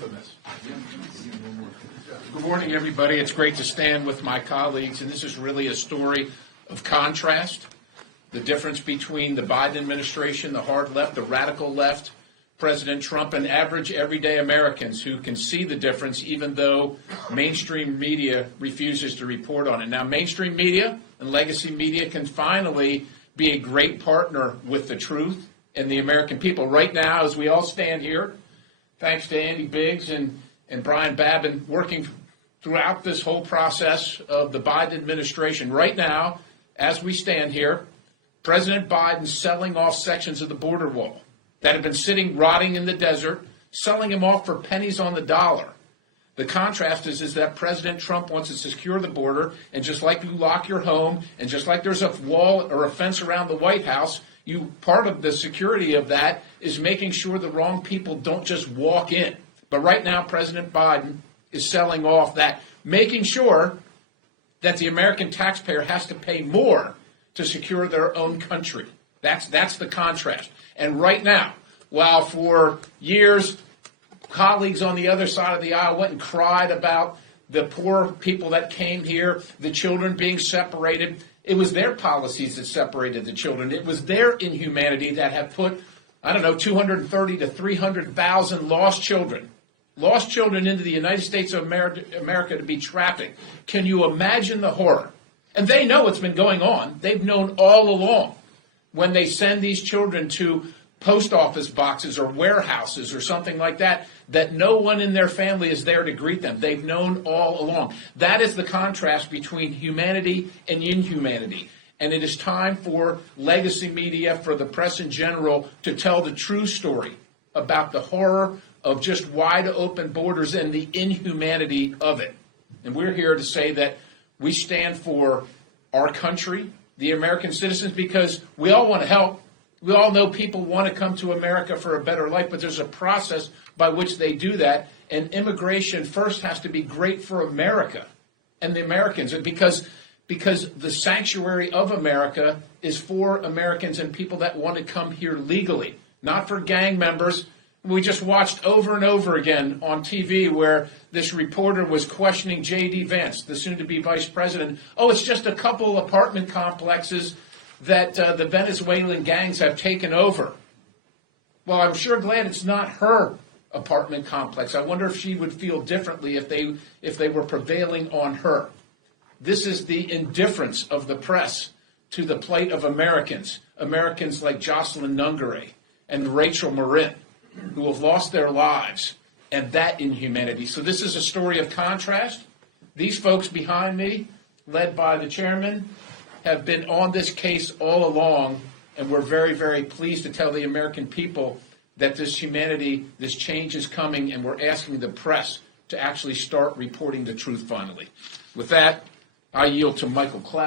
infamous. Good morning, everybody. It's great to stand with my colleagues, and this is really a story of contrast. The difference between the Biden administration, the hard left, the radical left, President Trump, and average everyday Americans who can see the difference even though mainstream media refuses to report on it. Now, mainstream media and legacy media can finally be a great partner with the truth and the American people. Right now, as we all stand here, thanks to Andy Biggs and Brian Babin working throughout this whole process of the Biden administration, right now, as we stand here, President Biden's selling off sections of the border wall that have been sitting rotting in the desert, selling them off for pennies on the dollar. The contrast is that President Trump wants to secure the border, and just like you lock your home, and just like there's a wall or a fence around the White House, part of the security of that is making sure the wrong people don't just walk in. But right now, President Biden is selling off that, making sure that the American taxpayer has to pay more to secure their own country. That's the contrast. And right now, while for years colleagues on the other side of the aisle went and cried about the poor people that came here, the children being separated, it was their policies that separated the children. It was their inhumanity that have put, 230 to 300,000 lost children into the United States of America to be trafficked. Can you imagine the horror? And they know what's been going on. They've known all along. When they send these children to post office boxes or warehouses or something like that, that no one in their family is there to greet them. They've known all along. That is the contrast between humanity and inhumanity. And it is time for legacy media, for the press in general, to tell the true story about the horror of just wide open borders and the inhumanity of it. And we're here to say that we stand for our country, the American citizens, because we all want to help. We all know people want to come to America for a better life, but there's a process by which they do that. And immigration first has to be great for America and the Americans, because the sanctuary of America is for Americans and people that want to come here legally, not for gang members. We just watched over and over again on TV where this reporter was questioning J.D. Vance, the soon-to-be vice president. Oh, it's just a couple apartment complexes that the Venezuelan gangs have taken over. Well, I'm sure glad it's not her apartment complex. I wonder if she would feel differently if they were prevailing on her. This is the indifference of the press to the plight of Americans like Jocelyn Nungare and Rachel Marin, who have lost their lives, and that inhumanity. So this is a story of contrast. These folks behind me, led by the chairman, have been on this case all along, and we're very, very pleased to tell the American people that this humanity, this change is coming, and we're asking the press to actually start reporting the truth finally. With that, I yield to Michael Cloud.